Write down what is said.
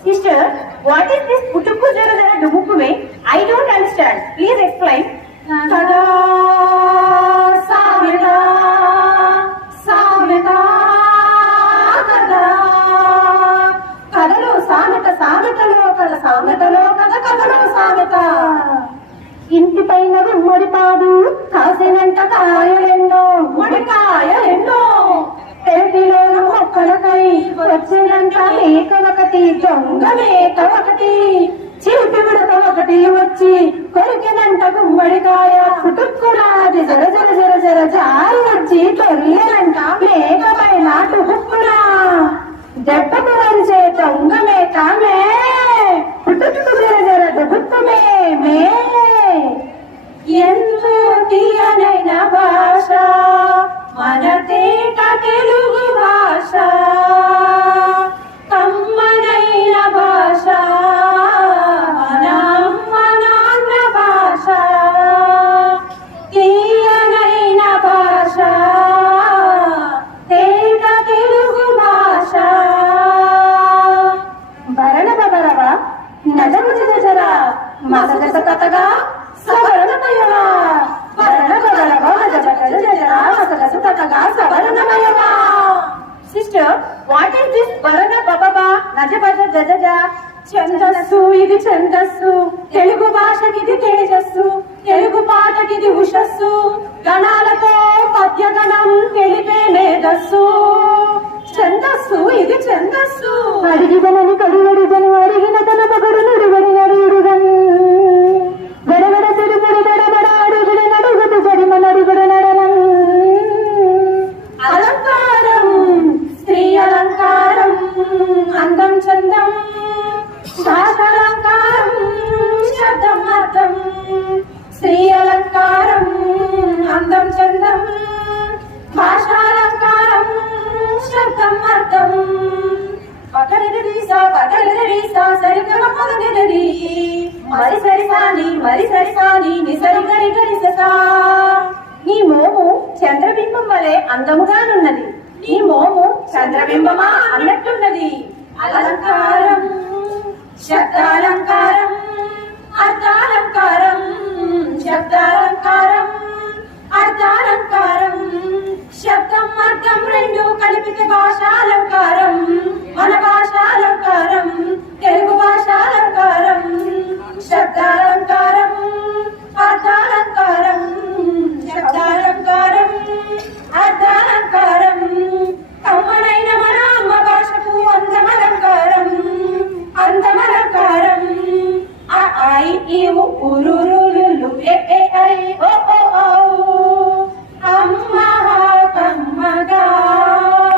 Sister what is this పుట్టుకు జర జర డుబుక్కుమే I don't understand please explain తదా సామెత సామెత కదా కథలో సామెత సామెతలో కథ సామెతలో కథ కథలో సామెత. ఇంటి పైన గుమ్మడి పాదు కాసినంత కాయలెన్నో గుమ్మడి కాయలెన్నో పెరటిలోన మొక్కలకై వచ్చినంత మేక ఒకటి దొంగ మేక ఒకటి. చిలిపి విడత ఒకటి వచ్చి కొరికినంత గుమ్మడికాయ పుట్టుకురాది జర జర జర జర జారి వచ్చి తొర్లేనంట మేక పైన టుకుక్కురా దెబ్బకు వరిసే దొంగ మేక మే. పుట్టుకు జర జర దుబుక్కుమే మే. ఎంతో తీయనైన భాష. మన తేట తెలుగు మసగస కథగా సవరణమయమా భరణ బబరవ సిస్టర్ వాట్ ఇస్ దిస్ బరద బబబా? నజబజ జజజ. ఛందస్సు ఇది ఛందస్సు. తెలుగు భాషకిది తేజస్సు. తెలుగు పాటకిది ఉషస్సు. గణాలతో పద్యగణం తెలిపే మేధస్సు. ఛందస్సు ఇది ఛందస్సు. అడిగిదనని కడుగడిగను అడిగిన తన మగుడును మరి సరిసాని మరి సరిసాని నిసరి గరి గరి ససా నీ మోము చంద్రబింబం వలె అందముగానున్నది. నీ మోము చంద్రబింబమా అన్నట్టున్నది. you, ooh, ooh, ooh, ooh, ooh,